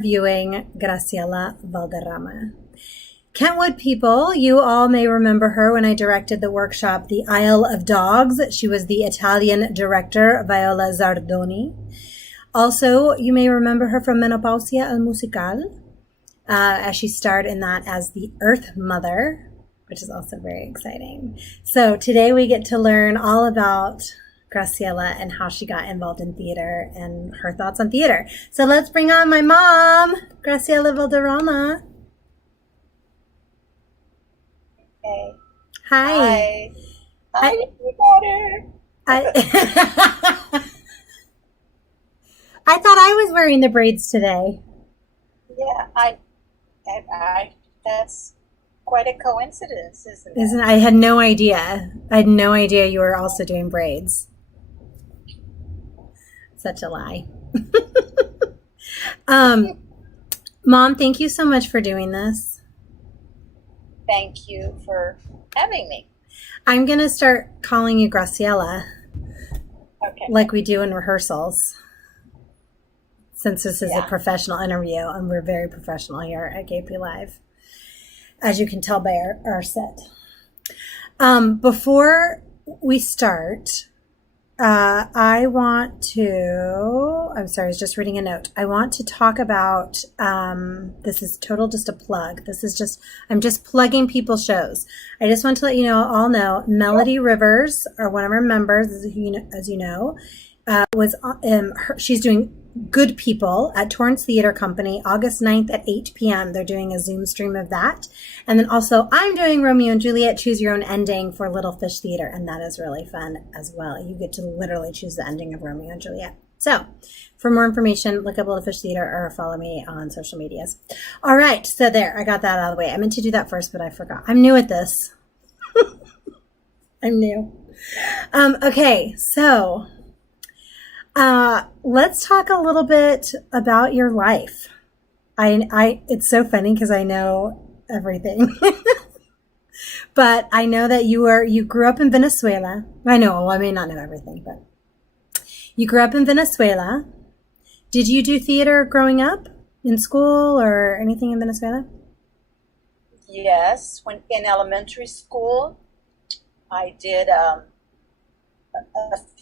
Viewing Graciela Valderrama. Kentwood people, you all may remember her when I directed the workshop The Isle of Dogs. She was the Italian director, Viola Zardoni. Also, you may remember her from Menopausal Musical, as she starred in that as the Earth Mother, which is also very exciting. So today we get to learn all about Graciela and how she got involved in theater and her thoughts on theater. So let's bring on my mom, Graciela Valderrama. Hey. Hi. Hi. Hi, your daughter. I, I thought I was wearing the braids today. Yeah, that's quite a coincidence, isn't it? Isn't I had no idea. I had no idea you were also doing braids. Such a lie. um, Mom, thank you so much for doing this. Thank you for having me. I'm going to start calling you Graciela, Okay. like we do in rehearsals, since this is a Yeah. professional interview, and we're very professional here at KP Live, as you can tell by our set. Before we start, I'm sorry, I was just reading a note. I want to talk about, this is total just a plug. I'm just plugging people's shows. I just want to let you all know, Melody Rivers, or one of our members, as you know, she's doing Good People at Torrance Theater Company, August 9th at 8 p.m. They're doing a Zoom stream of that. And then also I'm doing Romeo and Juliet, Choose Your Own Ending for Little Fish Theater. And that is really fun as well. You get to literally choose the ending of Romeo and Juliet. So for more information, look up Little Fish Theater or follow me on social medias. All right. So there, I got that out of the way. I meant to do that first, but I forgot. I'm new at this. I'm new. Okay. So let's talk a little bit about your life. It's so funny because I know everything, but I know that you grew up in Venezuela. I know, well, I may not know everything, but you grew up in Venezuela. Did you do theater growing up in school or anything in Venezuela? Yes, when in elementary school, I did a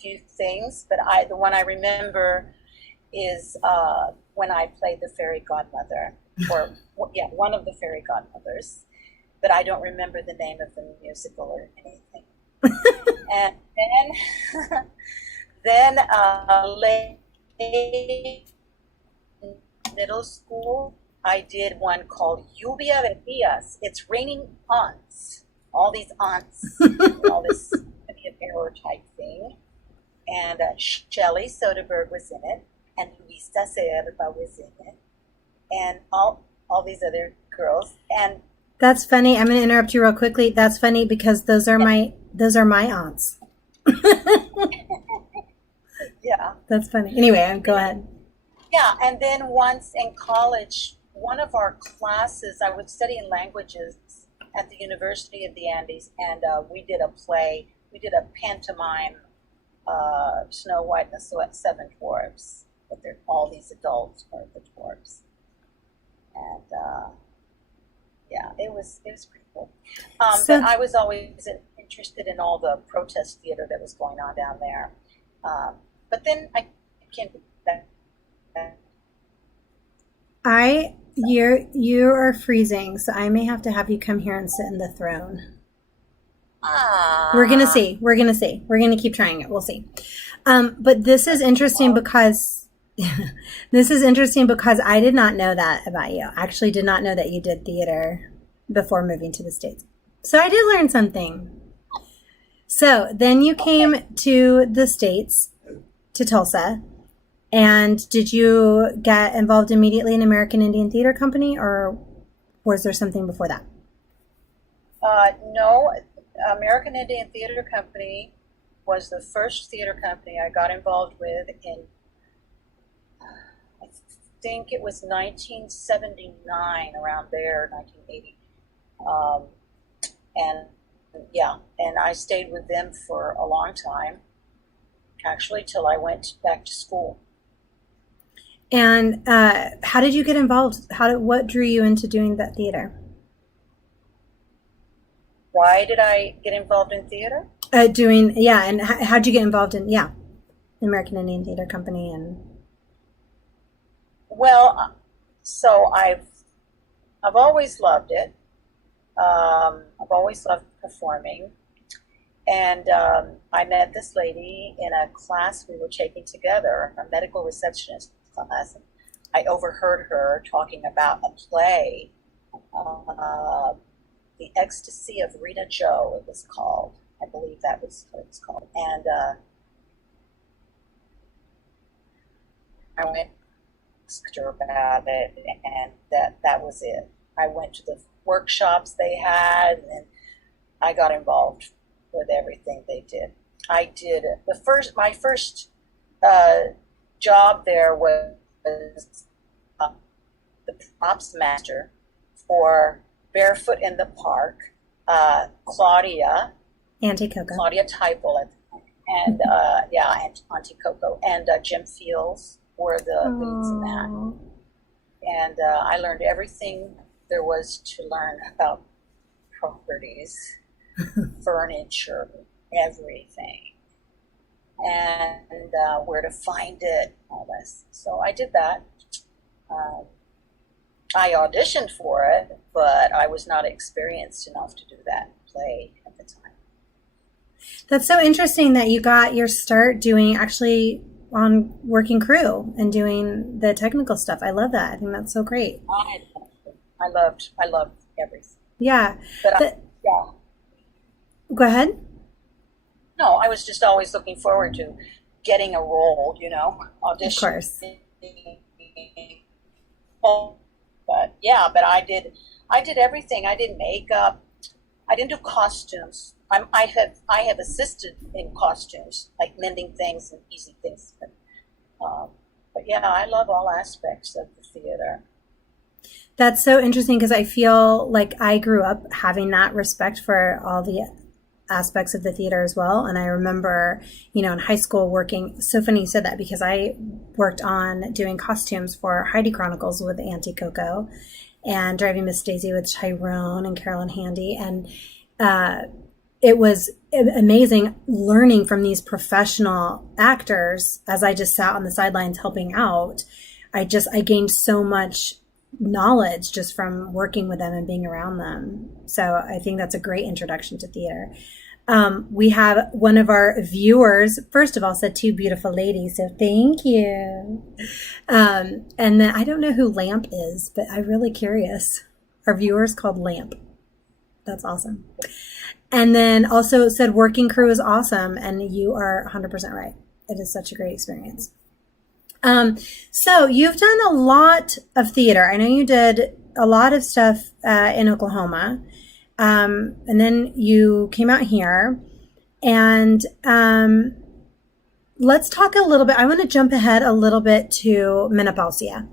few things, but the one I remember is when I played the fairy godmother, or yeah, one of the fairy godmothers, but I don't remember the name of the musical or anything. And then late middle school, I did one called Lluvia de Dias. It's raining aunts, all these aunts, all this error type thing. And Shelley Soderbergh was in it, and Luisa Serba was in it, and all these other girls. And That's funny. I'm going to interrupt you real quickly. That's funny because those are my aunts. yeah, That's funny. Anyway, go ahead. yeah. And then once in college, one of our classes, I was studying languages at the University of the Andes, and we did a play. We did a pantomime, Snow White and the Seven Dwarfs, but they're all these adults are the dwarfs, and yeah, it was pretty cool. But I was always interested in all the protest theater that was going on down there. But then I can't. You are freezing, so I may have to have you come here and sit in the throne. We're gonna see. We're gonna keep trying it. We'll see. But this is interesting because I did not know that about you. I actually did not know that you did theater before moving to the States. So I did learn something. So then you came to the States, to Tulsa, and did you get involved immediately in American Indian Theater Company, or was there something before that? No, American Indian Theater Company was the first theater company I got involved with in, I think it was 1979, around there, 1980. And yeah, and I stayed with them for a long time, actually, till I went back to school. And how did you get involved? What drew you into doing that theater? Why did I get involved in theater? And how'd you get involved in, the American Indian Theater Company and Well, so I've always loved it. I've always loved performing. And I met this lady in a class we were taking together, a medical receptionist class. And I overheard her talking about a play, uh, The Ecstasy of Rita Joe, it was called. I believe that was what it was called. And I went asked her about it, and that was it. I went to the workshops they had, and I got involved with everything they did. I did my first uh, job there was uh, the props master for Barefoot in the Park. Auntie Coco? Claudia Teipel, and and Auntie Coco, and Jim Fields were the leads in that. Oh, And I learned everything there was to learn about properties, furniture, everything, and where to find it, all this. So I did that. Um, I auditioned for it, but I was not experienced enough to do that play at the time. that's so interesting that you got your start doing actually on working crew and doing the technical stuff. I love that. I think that's so great. I, I loved everything. Yeah. But But yeah, go ahead. no, I was just always looking forward to getting a role, Of auditioning. course. But yeah, but I did everything. I did makeup. I didn't do costumes. I have assisted in costumes, like mending things and easy things. But yeah, I love all aspects of the theater. That's so interesting because I feel like I grew up having that respect for all the aspects of the theater as well. And I remember, in high school working, so funny you said that because I worked on doing costumes for Heidi Chronicles with Auntie Coco and Driving Miss Daisy with Tyrone and Carolyn Handy. And uh, it was amazing learning from these professional actors as I just sat on the sidelines helping out. I gained so much knowledge just from working with them and being around them. So I think that's a great introduction to theater. We have one of our viewers, first of all, said two beautiful ladies. So thank you. And then I don't know who Lamp is, but I'm really curious. Our viewer is called Lamp. That's awesome. And then also said working crew is awesome. And you are 100% right. It is such a great experience. So you've done a lot of theater. I know you did a lot of stuff in Oklahoma. And then you came out here. And let's talk a little bit. I want to jump ahead a little bit to Menopausia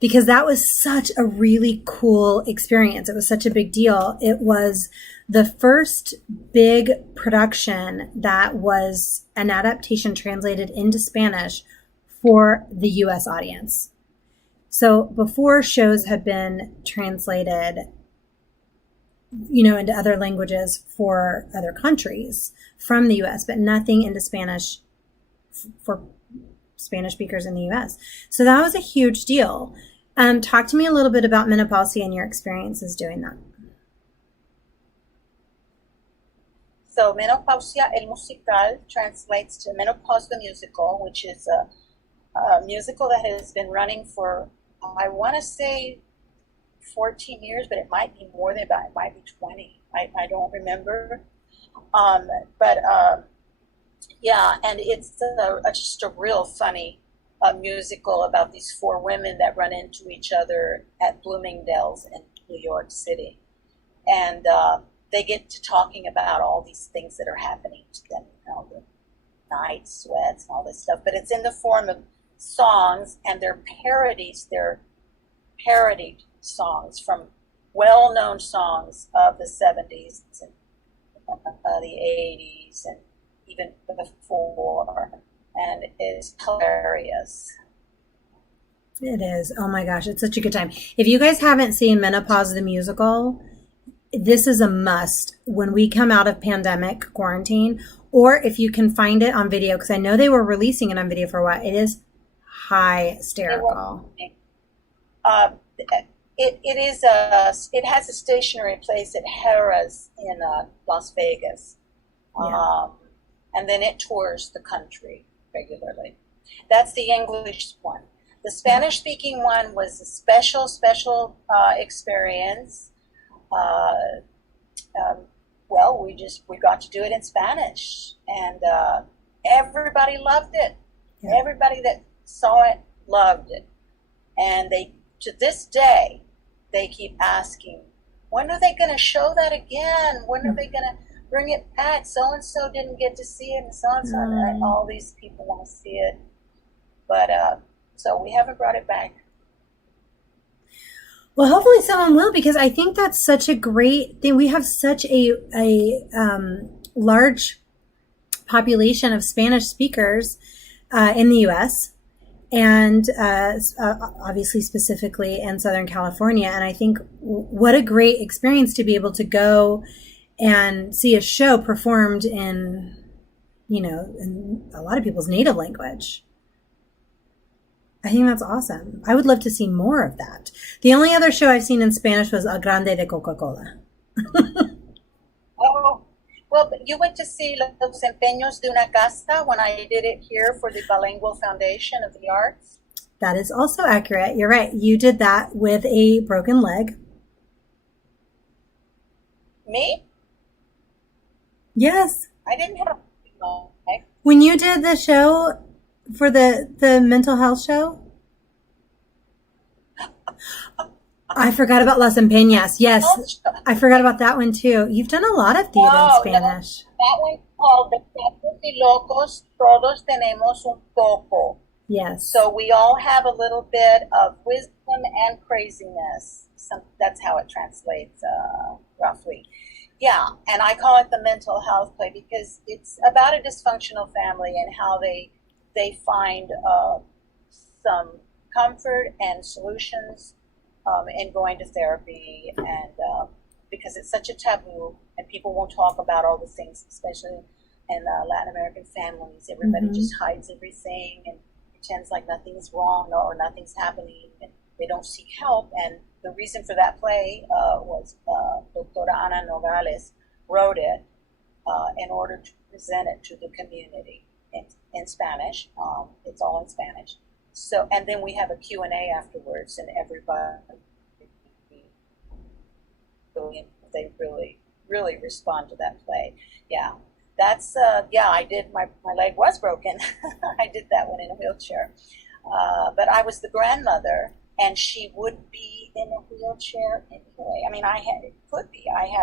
because that was such a really cool experience. It was such a big deal. It was the first big production that was an adaptation translated into Spanish for the US audience. So before shows had been translated, into other languages for other countries from the US, but nothing into Spanish for Spanish speakers in the US. So that was a huge deal. Talk to me a little bit about Menopausia and your experiences doing that. So Menopausia el Musical translates to Menopausal Musical, which is a musical that has been running for, I want to say 14 years, but it might be more than that. It might be 20. I don't remember. But yeah, and it's just a real funny musical about these four women that run into each other at Bloomingdale's in New York City. And they get to talking about all these things that are happening to them, the night sweats and all this stuff. But it's in the form of songs, and they're parodied songs from well-known songs of the 70s and the 80s and even before, and it's hilarious. It is. Oh my gosh, it's such a good time. If you guys haven't seen Menopause the Musical, this is a must when we come out of pandemic quarantine, or if you can find it on video, because I know they were releasing it on video for a while. It is It was, hysterical. uh, it has a stationary place at Harrah's in Las Vegas. Yeah. And then it tours the country regularly. That's the English one. The Spanish speaking one was a special experience. Uh, well, we got to do it in Spanish, and everybody loved it. Yeah. Everybody that saw it loved it, and they to this day they keep asking, when are they going to show that again? When are they going to bring it back? So and so didn't get to see it, and so and so. All these people want to see it, but so we haven't brought it back. Well, hopefully someone will, because I think that's such a great thing. We have such a large population of Spanish speakers in the U.S. and obviously specifically in Southern California. And I think what a great experience to be able to go and see a show performed in, in a lot of people's native language. I think that's awesome. I would love to see more of that. The only other show I've seen in Spanish was El Grande de Coca-Cola. Oh, well, you went to see Los Empeños de una Casa when I did it here for the Bilingual Foundation of the Arts. That is also accurate. You're right. You did that with a broken leg. Me? Yes. I didn't have a leg. When you did the show for the mental health show, I forgot about Las Empeñas. Yes, I forgot about that one too. You've done a lot of theater in Spanish. That one called The Flacos y Locos, Todos Tenemos un Poco. Yes. So we all have a little bit of wisdom and craziness. That's how it translates roughly. Yeah, and I call it the mental health play because it's about a dysfunctional family and how they find some comfort and solutions in going to therapy, and because it's such a taboo and people won't talk about all the things, especially in Latin American families. Everybody just hides everything and pretends like nothing's wrong or nothing's happening, and they don't seek help. And the reason for that play was Doctora Ana Nogales wrote it in order to present it to the community in Spanish. It's all in Spanish. So, and then we have a Q&A afterwards, and everybody, they really respond to that play. Yeah, that's I did. My leg was broken. I did that one in a wheelchair, but I was the grandmother, and she would be in a wheelchair anyway. I mean, I had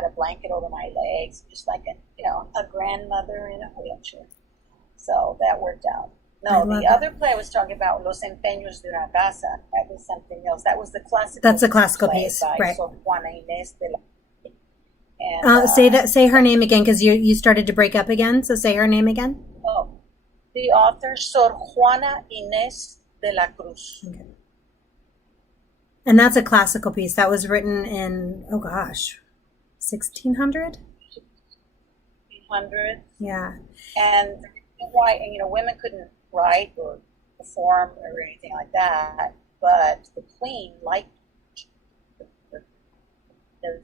a blanket over my legs, just like a grandmother in a wheelchair. So that worked out. No, the other play I was talking about, Los Empeños de una Casa, that was something else. That was the classical. That's a classical play piece, by right? Sor Juana Inés de la. And, say her name again, because you started to break up again. So say her name again. Oh, the author Sor Juana Inés de la Cruz. Okay. And that's a classical piece that was written in 1600. 1600. Yeah. And why women couldn't write or perform or anything like that, but the queen liked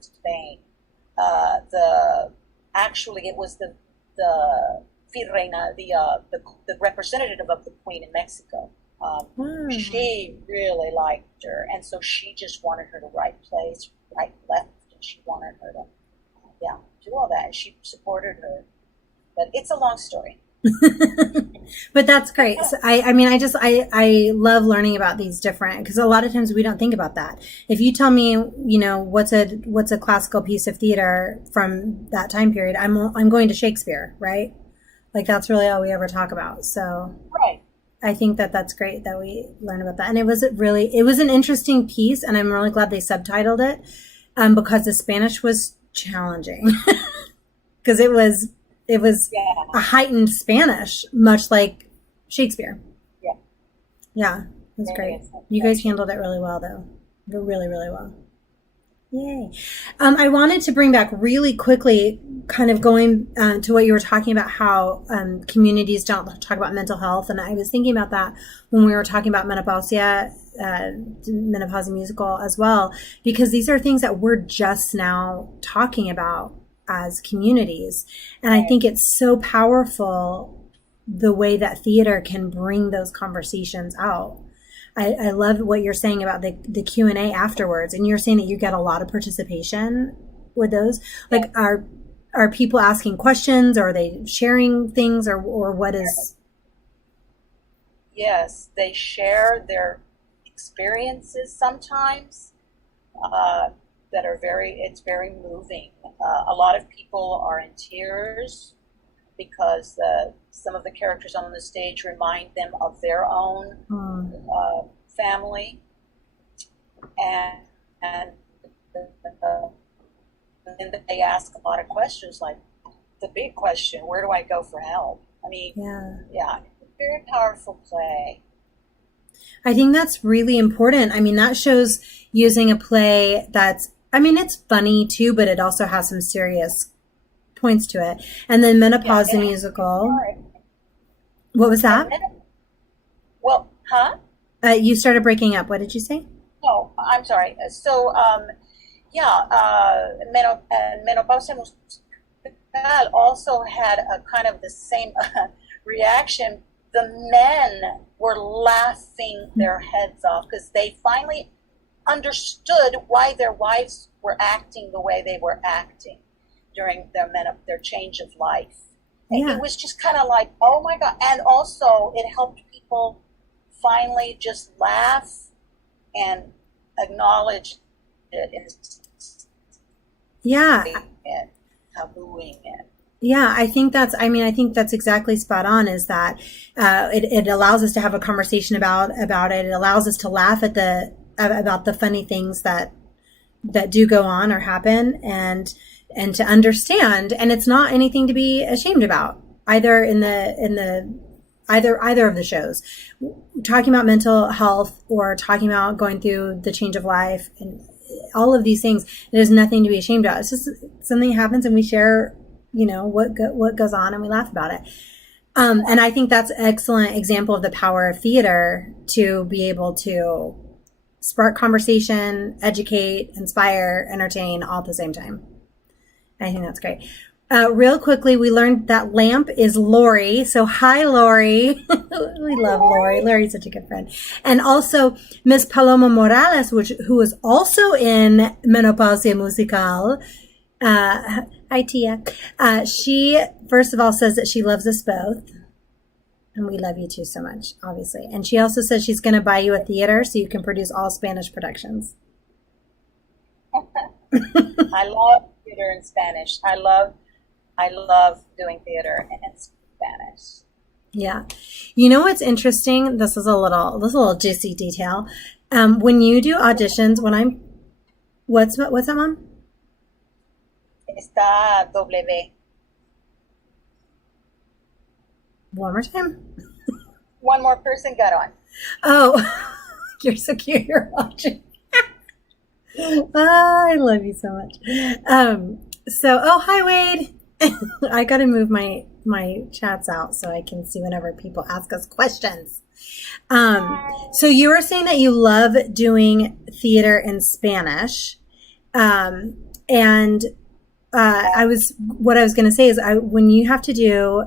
Spain. It was the virreina, the representative of the queen in Mexico. She really liked her, and so she just wanted her to write plays, write left, and she wanted her to do all that, and she supported her. But it's a long story. But that's great. So I love learning about these different, because a lot of times we don't think about that. If you tell me, what's a classical piece of theater from that time period, I'm going to Shakespeare, right? Like that's really all we ever talk about. So right. I think that's great that we learn about that. And it was an interesting piece, and I'm really glad they subtitled it, because the Spanish was challenging because it was a heightened Spanish, much like Shakespeare. Yeah. Yeah. That's very great. You guys handled it really well, though. Really, really well. Yay. I wanted to bring back really quickly, kind of going to what you were talking about, how communities don't talk about mental health. And I was thinking about that when we were talking about Menopausal Musical as well, because these are things that we're just now talking about as communities. And I think it's so powerful the way that theater can bring those conversations out. I love what you're saying about the Q&A afterwards, and you're saying that you get a lot of participation with those. Like, are people asking questions, or are they sharing things, or what is? Yes, they share their experiences sometimes that are it's very moving. A lot of people are in tears because some of the characters on the stage remind them of their own family, and then they ask a lot of questions, like the big question, where do I go for help? I mean, yeah, very powerful play. I think that's really important. I mean, that shows using a play it's funny too, but it also has some serious points to it. And then Menopausal Musical. What was that? Well, huh? You started breaking up. What did you say? Oh, I'm sorry. So, Menopausal Musical also had a kind of the same reaction. The men were laughing their heads off because they finally understood why their wives were acting the way they were acting during their change of life. It was just kind of like, oh my God. And also it helped people finally just laugh and acknowledge it instead of tabooing it. Yeah, I think that's exactly spot on, is that it allows us to have a conversation about it. It allows us to laugh about the funny things that do go on or happen, and to understand. And it's not anything to be ashamed about, either in either of the shows. Talking about mental health or talking about going through the change of life and all of these things, there's nothing to be ashamed about. It's just something happens and we share, what goes on, and we laugh about it. And I think that's an excellent example of the power of theater to be able to spark conversation, educate, inspire, entertain all at the same time. I think that's great. Real quickly, we learned that Lamp is Lori. So hi, Lori. We love Lori. Lori's such a good friend. And also Miss Paloma Morales, who is also in Menopausal Musical. Hi, Tia. She, first of all, says that she loves us both. And we love you too so much, obviously. And she also says she's going to buy you a theater so you can produce all Spanish productions. I love theater in Spanish. I love doing theater in Spanish. Yeah. You know what's interesting? This is a little juicy detail. When you do auditions, what's that, Mom? Está W. One more time. One more person got on. Oh, you're so cute. You're watching. I love you so much. Hi, Wade. I got to move my chats out so I can see whenever people ask us questions. So you were saying that you love doing theater in Spanish. What I was going to say is when you have to do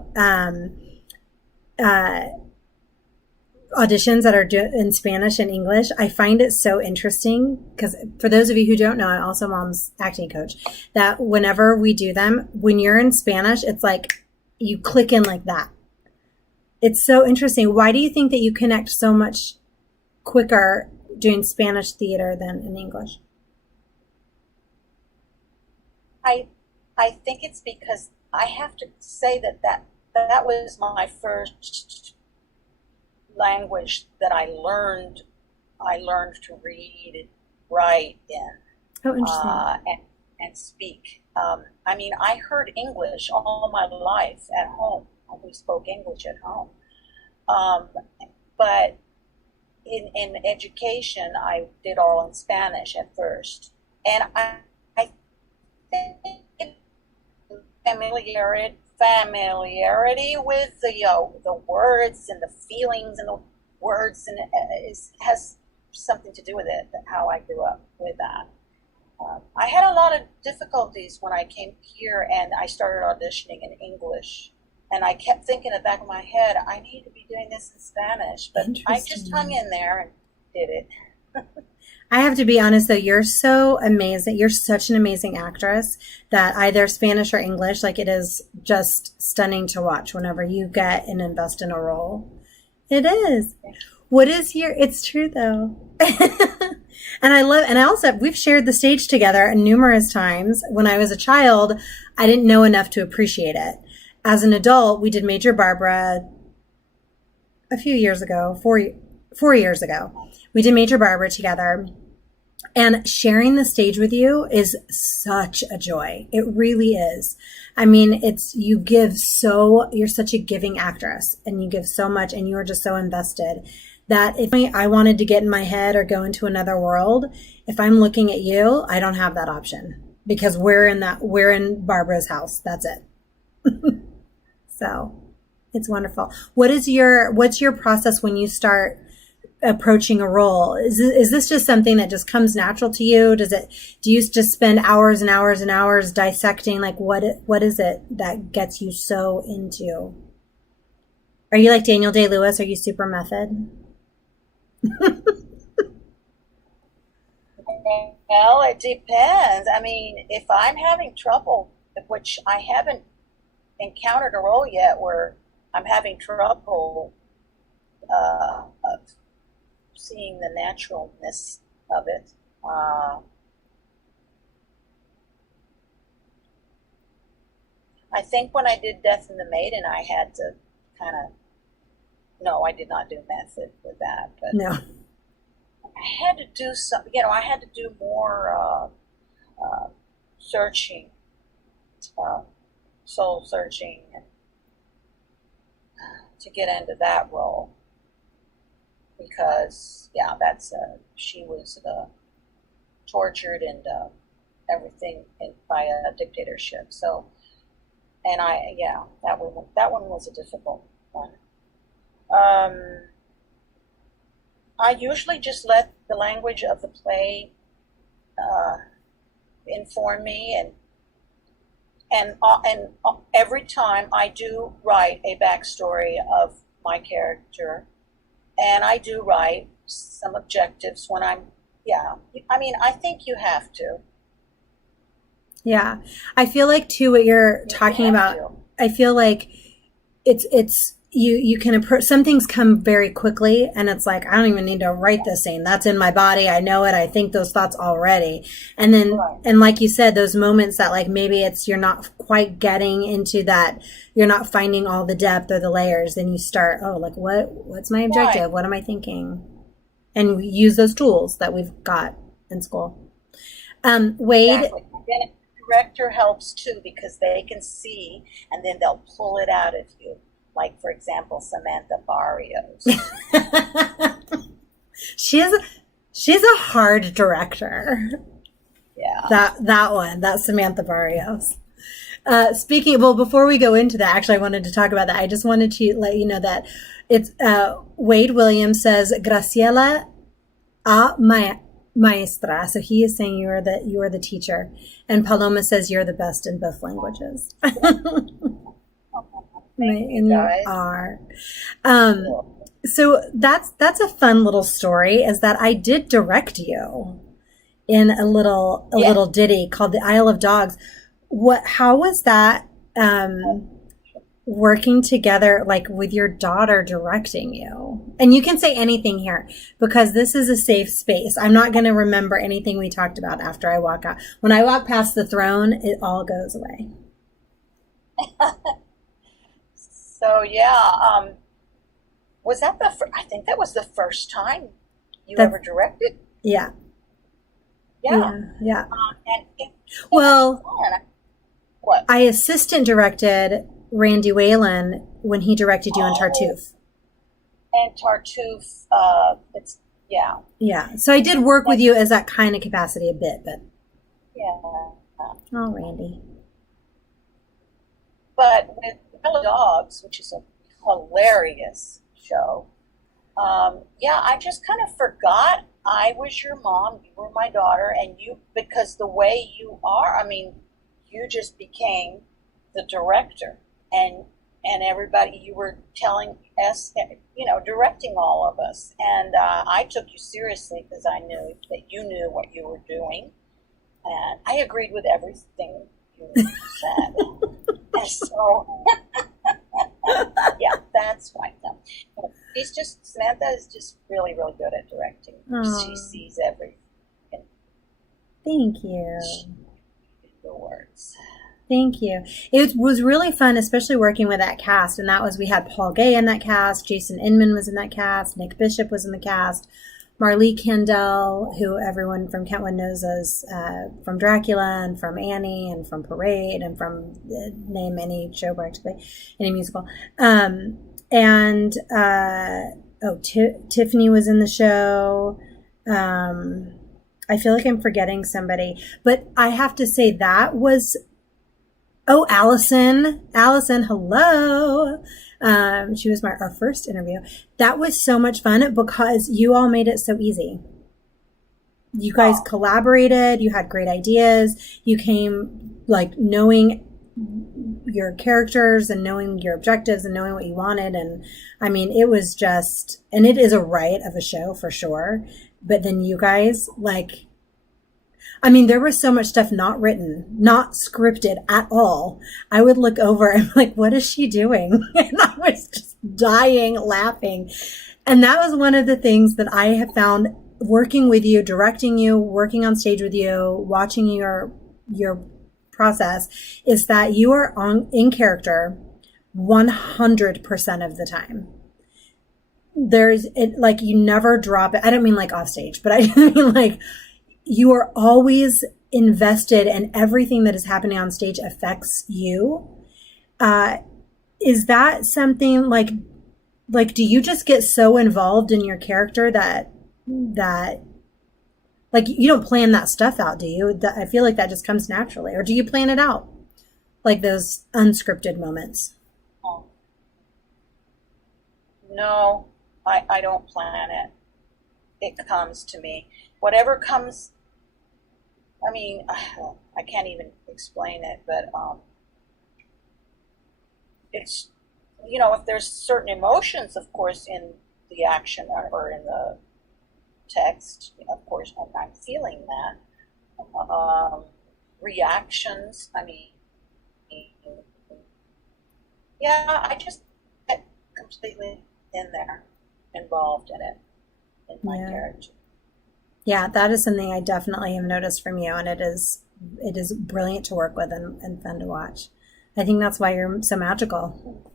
auditions that are in Spanish and English, I find it so interesting because, for those of you who don't know, I'm also Mom's acting coach, that whenever we do them, when you're in Spanish, it's like you click in like that. It's so interesting. Why do you think that you connect so much quicker doing Spanish theater than in English? I think it's because I have to say that was my first language that I learned to read, write in, and speak. I heard English all my life at home. We spoke English at home, but in education, I did all in Spanish at first, and I think familiarity with the words and the feelings and the words, and has something to do with it, how I grew up with that. I had a lot of difficulties when I came here and I started auditioning in English. And I kept thinking in the back of my head, I need to be doing this in Spanish. But I just hung in there and did it. I have to be honest, though, you're so amazing. You're such an amazing actress that either Spanish or English, like, it is just stunning to watch whenever you get and invest in a role. It is. What is it's true, though. And I also, we've shared the stage together numerous times. When I was a child, I didn't know enough to appreciate it. As an adult, we did Major Barbara a few years ago, 4 years ago. We did Major Barbara together. And sharing the stage with you is such a joy. It really is. I mean, you're such a giving actress, and you give so much, and you are just so invested that if I wanted to get in my head or go into another world, if I'm looking at you, I don't have that option, because we're in Barbara's house. That's it. So it's wonderful. What's your process when you start approaching a role? Is this just something that just comes natural to you? Do you just spend hours and hours and hours dissecting? Like, what is it that gets you so into? Are you like Daniel Day-Lewis? Are you super method? Well, it depends. I mean, if I'm having trouble, which I haven't encountered a role yet where I'm having trouble of seeing the naturalness of it. I think when I did Death and the Maiden, I had to kind of, no, I did not do method with that, but No. I had to do some, I had to do more searching, soul searching, to get into that role, because she was tortured and everything by a dictatorship. So, and that one was a difficult one. I usually just let the language of the play inform me, and every time I do write a backstory of my character, and I do write some objectives when I mean, I think you have to. Yeah. I feel like too, what you're talking about, I feel like it's you can approach, some things come very quickly, and it's like, I don't even need to write this scene. That's in my body. I know it. I think those thoughts already. And then, right. And like you said, those moments that like, maybe you're not quite getting into that, you're not finding all the depth or the layers. Then you start, what's my objective? Right. What am I thinking? And we use those tools that we've got in school. Wade. Exactly. Then a director helps too, because they can see, and then they'll pull it out of you. Like, for example, Samantha Barrios. She's a hard director. Yeah. That Samantha Barrios. Before we go into that, actually, I wanted to talk about that. I just wanted to let you know that it's Wade Williams says, Graciela a maestra. So he is saying you are the teacher. And Paloma says you're the best in both languages. And you are. So that's a fun little story, is that I did direct you in a little ditty called The Isle of Dogs. How was that working together, like with your daughter directing you? And you can say anything here, because this is a safe space. I'm not going to remember anything we talked about after I walk out. When I walk past the throne, it all goes away. So was that I think that was the first time you ever directed? Yeah. Yeah. Yeah. What? I assistant directed Randy Whalen when he directed you in Tartuffe. and Tartuffe. It's yeah, Yeah. So I did work with and you as that kind of capacity a bit, but yeah. oh, Randy. But with Hello Dogs, which is a hilarious show, yeah, I just kind of forgot I was your mom, you were my daughter, and you, because the way you are, I mean, you just became the director, and everybody, you were telling us, directing all of us, and I took you seriously because I knew that you knew what you were doing, and I agreed with everything you said. And so, yeah, that's why. No. Samantha is just really, really good at directing. She Oh, sees everything in thank you. the words. Thank you. It was really fun, especially working with that cast. And that was, we had Paul Gay in that cast, Jason Inman was in that cast, Nick Bishop was in the cast, Marlee Kendall, who everyone from Kentwood knows as from Dracula and from Annie and from Parade and from name any show practically, any musical. Tiffany was in the show. I feel like I'm forgetting somebody, but I have to say that was, oh, Allison, hello. She was our first interview. That was so much fun because you all made it so easy. You guys Oh, collaborated. You had great ideas. You came like knowing your characters and knowing your objectives and knowing what you wanted. And I mean, it was just, and it is a riot of a show for sure. But then you guys, like, I mean, there was so much stuff not written, not scripted at all. I would look over and be like, what is she doing? And I was just dying laughing. And that was one of the things that I have found working with you, directing you, working on stage with you, watching your process, is that you are in character 100% of the time. There's it, like, you never drop it. I don't mean like off stage, but I mean like you are always invested and everything that is happening on stage affects you. Uh, is that something like do you just get so involved in your character that like you don't plan that stuff out, do you? That, I feel like that just comes naturally, or do you plan it out, like those unscripted moments? oh. No, I don't plan it. It comes to me. Whatever comes, I mean, I can't even explain it, but it's, if there's certain emotions, of course, in the action or in the text, of course, I'm feeling that. Reactions, I mean, yeah, I just get completely in there, involved in it, in my Yeah. character. Yeah, that is something I definitely have noticed from you, and it is brilliant to work with and fun to watch. I think that's why you're so magical.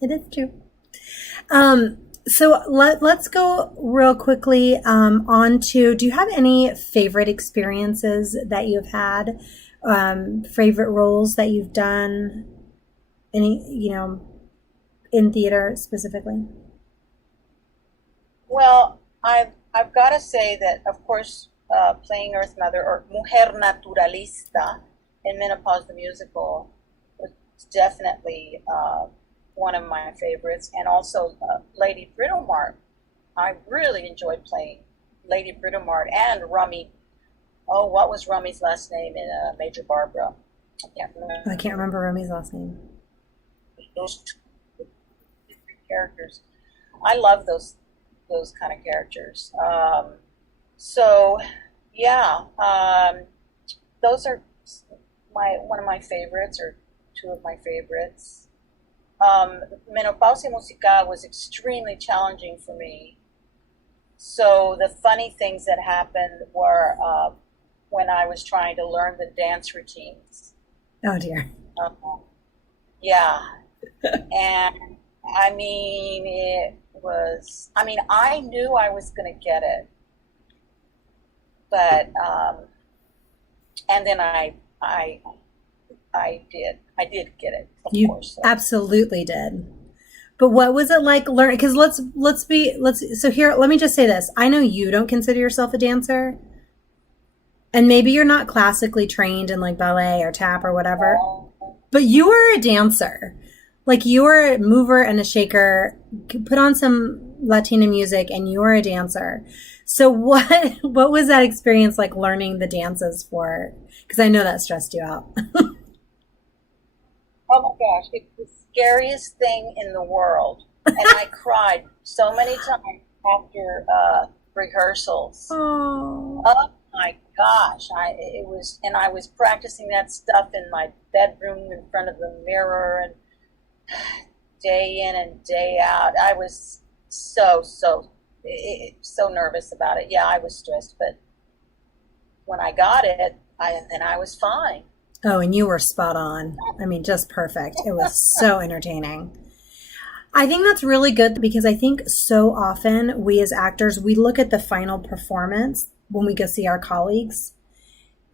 It is true. So let's go real quickly on to, do you have any favorite experiences that you've had? Favorite roles that you've done? Any, in theater specifically? Well, I've got to say that, of course, playing Earth Mother or Mujer Naturalista in Menopausal Musical was definitely one of my favorites, and also Lady Britomart. I really enjoyed playing Lady Britomart and Rummy. Oh, what was Rummy's last name in Major Barbara? I can't I can't remember remember Remy's last name. those two characters. I love those kind of characters. So yeah, those are one of my favorites, or two of my favorites. Menopausal Musical was extremely challenging for me. So the funny things that happened were when I was trying to learn the dance routines. Oh dear. Yeah, and I mean, it was, I mean, I knew I was going to get it, but, and then I did get it, of You course. So, absolutely did. But what was it like learning? Because so here, let me just say this. I know you don't consider yourself a dancer, and maybe you're not classically trained in like ballet or tap or whatever, but you are a dancer. Like you are a mover and a shaker. Put on some Latina music, and you are a dancer. So what was that experience like learning the dances for? Because I know that stressed you out. Oh my gosh, it's the scariest thing in the world. And I cried so many times after rehearsals. Oh. Oh my gosh, I was practicing that stuff in my bedroom in front of the mirror and day in and day out. I was so nervous about it. Yeah, I was stressed, but when I got it, I was fine. Oh, and you were spot on. I mean, just perfect. It was so entertaining. I think that's really good because I think so often we as actors, we look at the final performance when we go see our colleagues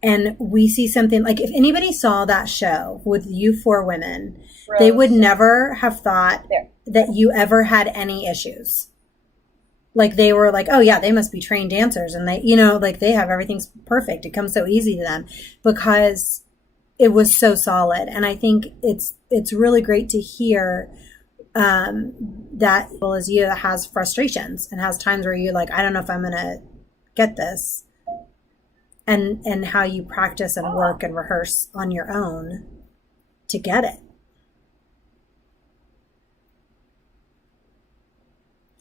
and we see something like if anybody saw that show with you four women, they would never have thought that you ever had any issues. Like they were like, oh yeah, they must be trained dancers and they, like they have everything's perfect. It comes so easy to them because it was so solid. And I think it's really great to hear that well as you that has frustrations and has times where you're like, I don't know if I'm gonna get this. And how you practice and work and rehearse on your own to get it.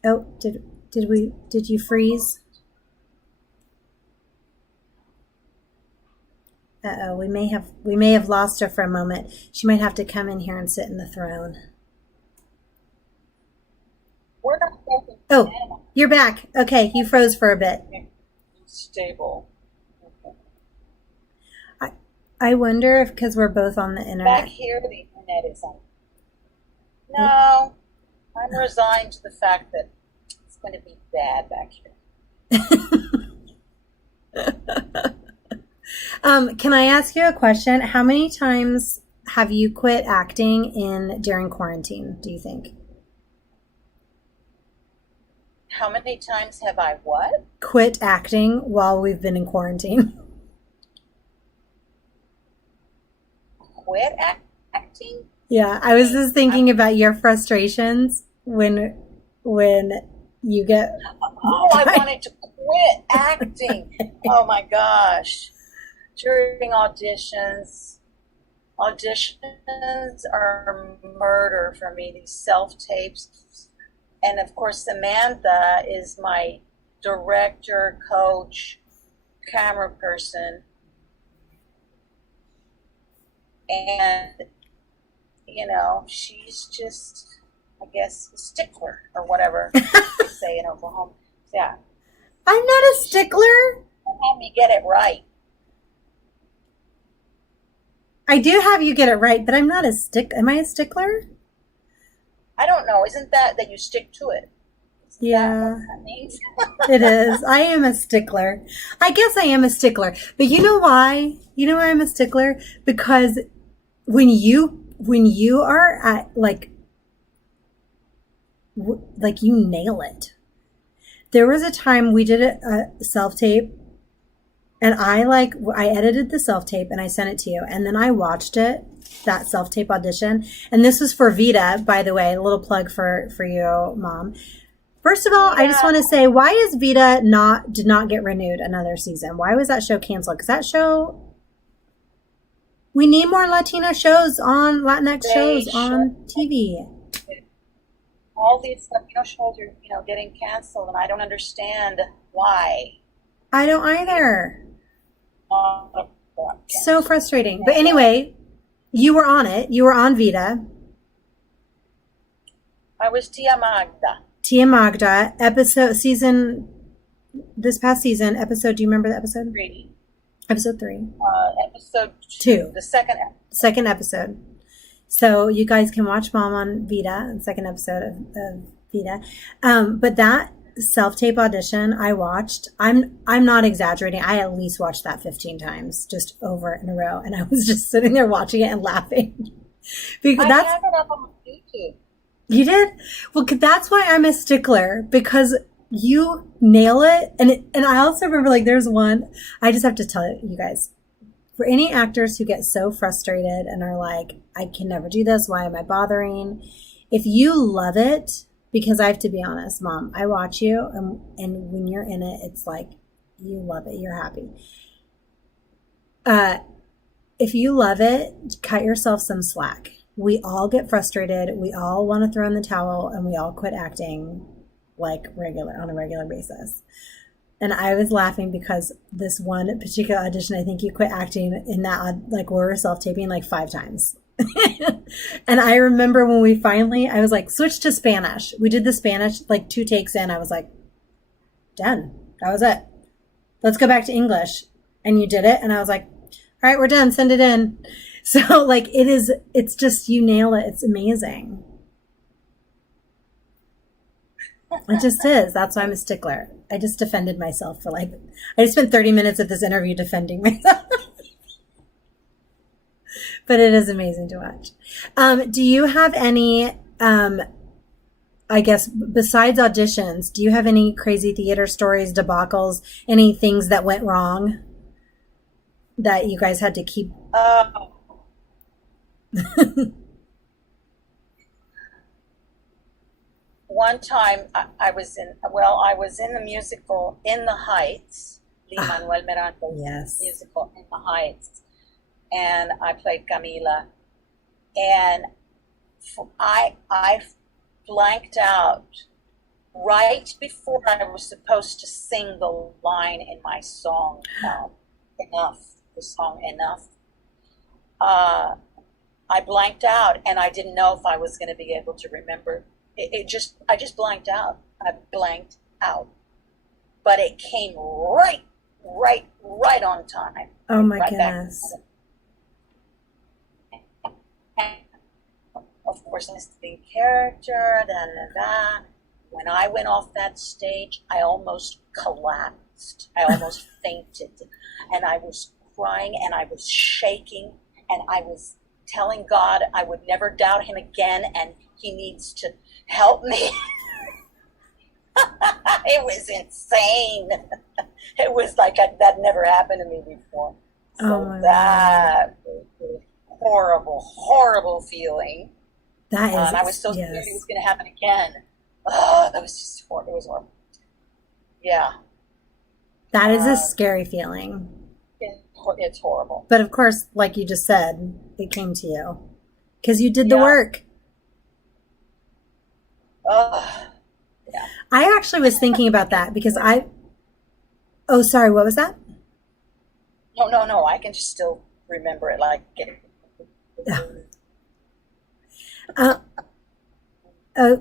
Oh, did you freeze? Uh-oh, we may have lost her for a moment. She might have to come in here and sit in the throne. We're not frozen. Oh, you're back. Okay, you froze for a bit. Stable. Okay. I wonder if because we're both on the internet. Back here, the internet is on. No, I'm resigned to the fact that it's going to be bad back here. Can I ask you a question? How many times have you quit acting during quarantine, do you think? How many times have I what? Quit acting while we've been in quarantine. Quit acting? Yeah, I was just thinking about your frustrations when you get... Oh, I wanted to quit acting. Oh my gosh. During auditions are murder for me, these self-tapes. And of course, Samantha is my director, coach, camera person. And, she's just, I guess, a stickler or whatever they say in Oklahoma. Yeah. I'm not a stickler. Help me get it right. I do have you get it right, but I'm not Am I a stickler? I don't know. Isn't that you stick to it? Yeah, That means? it is. I am a stickler. I guess I am a stickler. But you know why? You know why I'm a stickler? Because when you are at like you nail it. There was a time we did a self-tape and I edited the self-tape and I sent it to you. And then I watched it, that self-tape audition. And this was for Vita, by the way, a little plug for you, Mom. First of all, I just want to say, why is Vita did not get renewed another season? Why was that show canceled? Because that show, we need more Latina shows on, Latinx shows on TV. All these Latino shows are, getting canceled, and I don't understand why. I don't either. So frustrating. But anyway, you were on it. You were on Vita. I was Tia Magda. Tia Magda, this past season, episode, do you remember the episode? 3. Episode 3. Episode 2. The second episode. So you guys can watch Mom on Vita, the second episode of Vita. But that self-tape audition I watched, I'm not exaggerating. I at least watched that 15 times, just over in a row. And I was just sitting there watching it and laughing. Because I have it up on YouTube. You did? Well, that's why I'm a stickler because you nail it. And I also remember like there's one, I just have to tell you guys, for any actors who get so frustrated and are like, I can never do this. Why am I bothering? If you love it, because I have to be honest, Mom, I watch you and when you're in it, it's like you love it. You're happy. Uh, if you love it, cut yourself some slack. We all get frustrated. We all want to throw in the towel and we all quit acting like on a regular basis. And I was laughing because this one particular audition, I think you quit acting in that, like, we were self-taping like 5 times. And I remember when we finally, I was like, switch to Spanish. We did the Spanish, like 2 takes in. I was like, done. That was it. Let's go back to English. And you did it. And I was like, all right, we're done. Send it in. So like it's just, you nail it. It's amazing. It just is. That's why I'm a stickler. I just defended myself for like, I just spent 30 minutes of this interview defending myself. But it is amazing to watch. Do you have any, I guess, besides auditions, do you have any crazy theater stories, debacles, any things that went wrong that you guys had to keep? One time I was in the musical In the Heights, Lin-Manuel Miranda's Yes. musical In the Heights, and I played Camila, and I blanked out right before I was supposed to sing the line in my song, the song Enough. I blanked out, and I didn't know if I was going to be able to remember. I just blanked out. I blanked out, but it came right on time. Oh my Right back. goodness. And of course, it's the character. Da da da. When I went off that stage, I almost collapsed. I almost fainted, and I was crying, and I was shaking, and I was telling God I would never doubt him again, and he needs to help me. It was insane. It was like that never happened to me before. Oh So my that was a horrible feeling. That is, And I was so yes. scared it was going to happen again. Oh, that was just horrible. It was horrible. Yeah, That is a scary feeling. it's horrible. But of course, like you just said, it came to you because you did the Yeah. work. Yeah. I actually was thinking about that because oh, sorry, what was that? No. I can just still remember it. Like,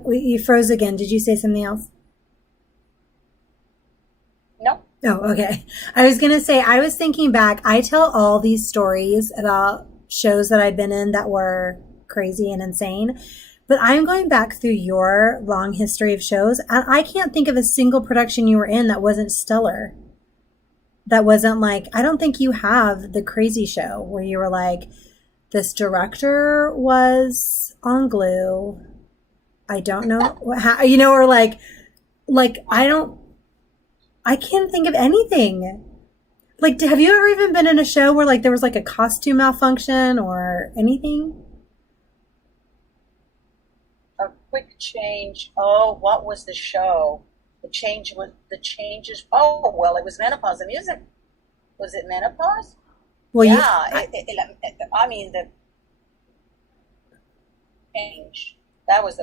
You froze again. Did you say something else? no. Oh, okay. I was going to say, I was thinking back. I tell all these stories about shows that I've been in that were crazy and insane. But I'm going back through your long history of shows, and I can't think of a single production you were in that wasn't stellar. That wasn't like, I don't think you have the crazy show where you were like, this director was on glue. I don't know how, or like I can't think of anything. Like, have you ever even been in a show where like there was like a costume malfunction or anything? A quick change. Oh, what was the show? The changes. Oh, well, it was Menopause. The music. Was it Menopause? Well, Yeah. I mean, the change. Those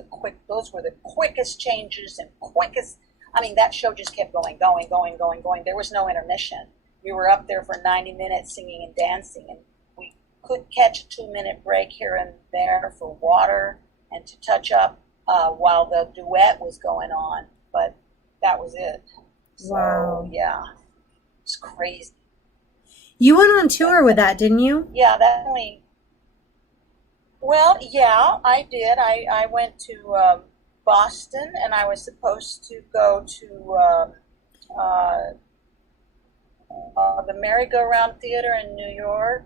were the quickest changes and quickest. I mean, that show just kept going. There was no intermission. We were up there for 90 minutes singing and dancing, and we could catch a 2-minute break here and there for water and to touch up while the duet was going on. But that was it. So, Wow. yeah, it's crazy. You went on tour with that, didn't you? Yeah, that only. Well, yeah, I did. I went to Boston, and I was supposed to go to the Merry-Go-Round Theater in New York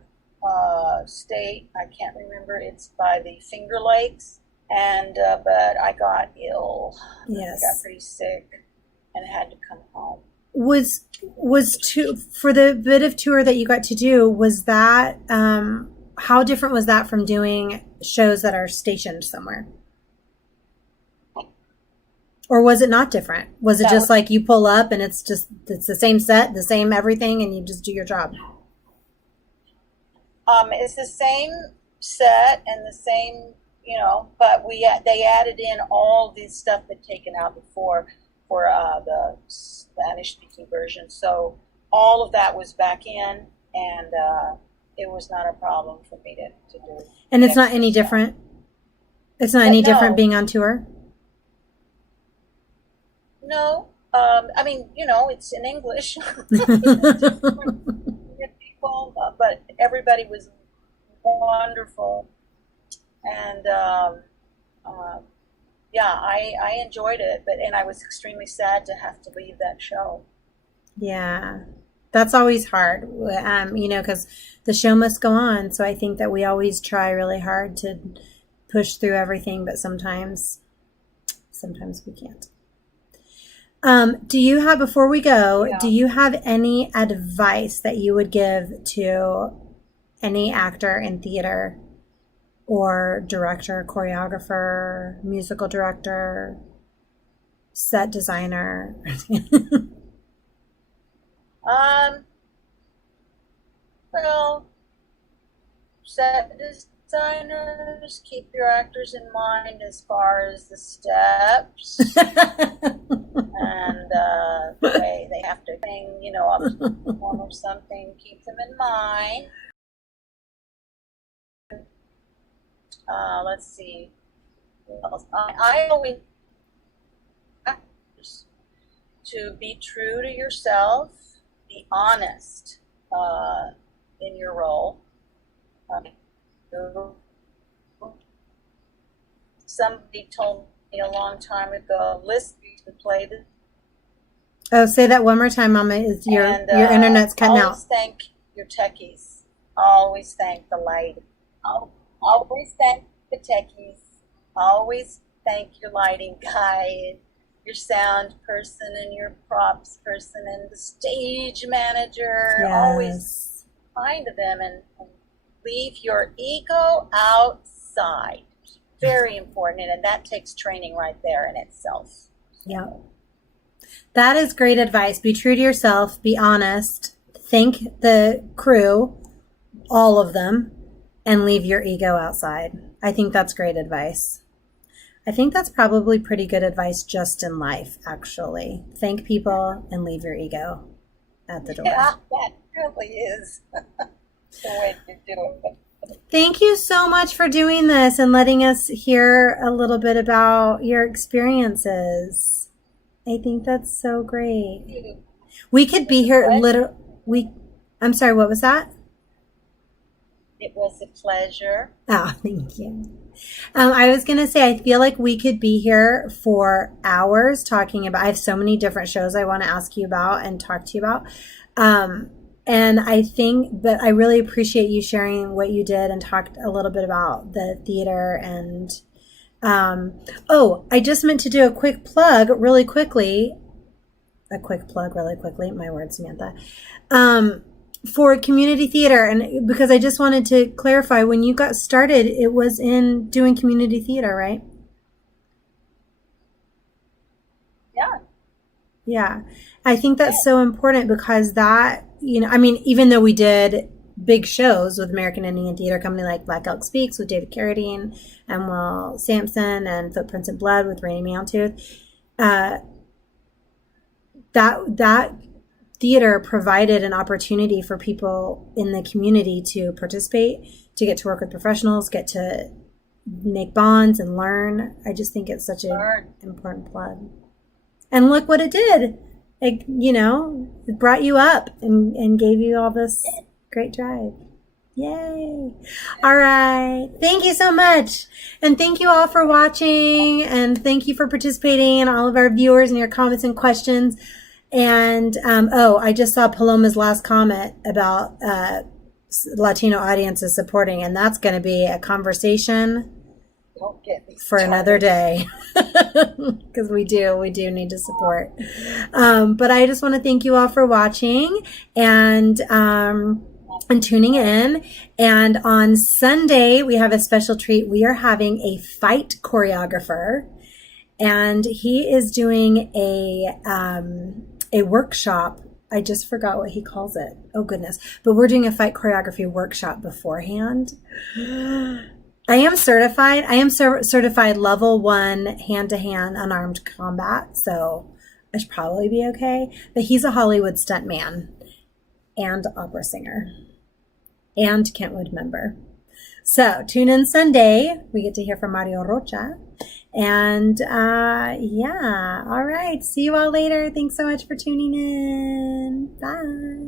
State. I can't remember. It's by the Finger Lakes. And but I got ill. I got Yes. pretty sick and had to come home. Was for the bit of tour that you got to do, was that how different was that from doing shows that are stationed somewhere? Or was it not different? Was it That just was like you pull up and it's the same set, the same everything, and you just do your job? it's the same set and the same, but they added in all this stuff they'd taken out before for the Spanish speaking version. So all of that was back in, and it was not a problem for me to do. And the it's not extra any stuff. different. It's not But any different no, being on tour. no. I mean, it's in English. It's different people, but everybody was wonderful, and yeah, I enjoyed it. And I was extremely sad to have to leave that show. Yeah, that's always hard, because the show must go on. So I think that we always try really hard to push through everything, but sometimes we can't. Do you have, before we go, Yeah. do you have any advice that you would give to any actor in theater or director, choreographer, musical director, set designer? Well, set designers, keep your actors in mind as far as the steps and the way they have to sing, up to the form of something. Keep them in mind. Let's see. What else? I always to be true to yourself, be honest in your role. Somebody told me a long time ago, listen to play this. Oh, say that one more time, Mama. Is your internet's cutting out? Always thank your techies. Always thank the light. Always thank the techies. Always thank your lighting guy, your sound person, and your props person, and the stage manager. Yes. Always kind to them and leave your ego outside. Very important, and that takes training right there in itself. Yeah. That is great advice. Be true to yourself. Be honest. Thank the crew, all of them, and leave your ego outside. I think that's great advice. I think that's probably pretty good advice just in life, actually. Thank people and leave your ego at the door. Yeah, that really is the way to do it. Thank you so much for doing this and letting us hear a little bit about your experiences. I think that's so great. We could be here I'm sorry, what was that? It was a pleasure. Oh, thank you. I was going to say, I feel like we could be here for hours talking about, I have so many different shows I want to ask you about and talk to you about. And I think that I really appreciate you sharing what you did and talked a little bit about the theater. And I just meant to do a quick plug really quickly. My word, Samantha. For community theater, and because I just wanted to clarify, when you got started, it was in doing community theater, right? Yeah. Yeah. I think that's so important because that, even though we did big shows with American Indian Theater Company like Black Elk Speaks with David Carradine and Will Sampson and Footprints in Blood with Rainy Meowtooth, that theater provided an opportunity for people in the community to participate, to get to work with professionals, get to make bonds and learn. I just think it's such an important plug. And look what it did. It brought you up and gave you all this great drive. Yay. All right. Thank you so much. And thank you all for watching. And thank you for participating and all of our viewers and your comments and questions. And, I just saw Paloma's last comment about Latino audiences supporting, and that's going to be a conversation Don't get me for another started. day, because we do need to support. But I just want to thank you all for watching and tuning in. And on Sunday, we have a special treat. We are having a fight choreographer, and he is doing a workshop. I just forgot what he calls it. Oh, goodness. But we're doing a fight choreography workshop beforehand. I am certified. I am certified level 1 hand-to-hand unarmed combat, so I should probably be okay. But he's a Hollywood stuntman and opera singer and Kentwood member. So tune in Sunday. We get to hear from Mario Rocha. And yeah, all right. See you all later. Thanks so much for tuning in. Bye.